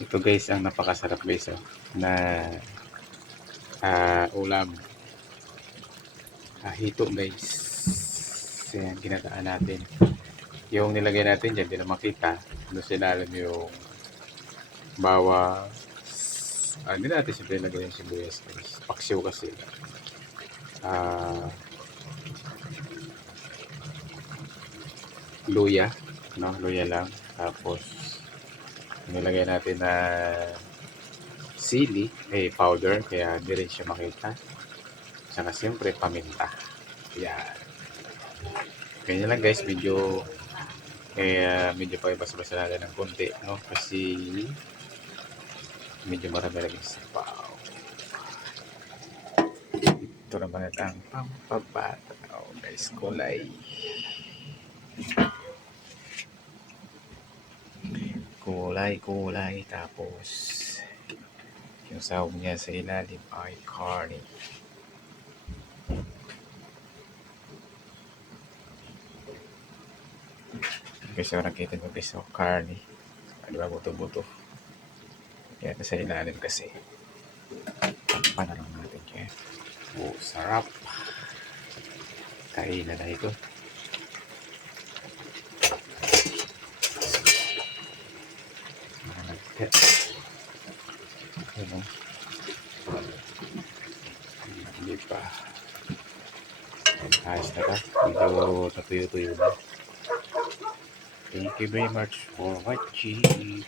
Ito guys ang napakasarap guys na ulam. Hito guys. Yan ginataan natin. Yung nilagay natin dyan, di na makita. Doon sa ilalim yung bawang. Hindi natin siyempre ilagay yung sibuyas guys. Paksiw kasi. Luya. No? Luya lang. Tapos nilagay natin na sili, powder, kaya hindi rin siya makita. Saka siyempre paminta. Yan. Ganyan lang guys, medyo pa basa-basa natin ng konti, no? Kasi medyo marami lang yung sabaw. Ito naman ang pampabataw guys, kulay. Kulay, tapos yung sahog niya sa ilalim ay karne. Kasi nakita nyo guys, karne. Diba, buto-buto. Yan, sa ilalim kasi. Takpan na lang natin yan. Sarap. Kainan na ito. Hindi pa. Ayos na ka. Medyo natuyo-tuyo na. Thank you very much for watching.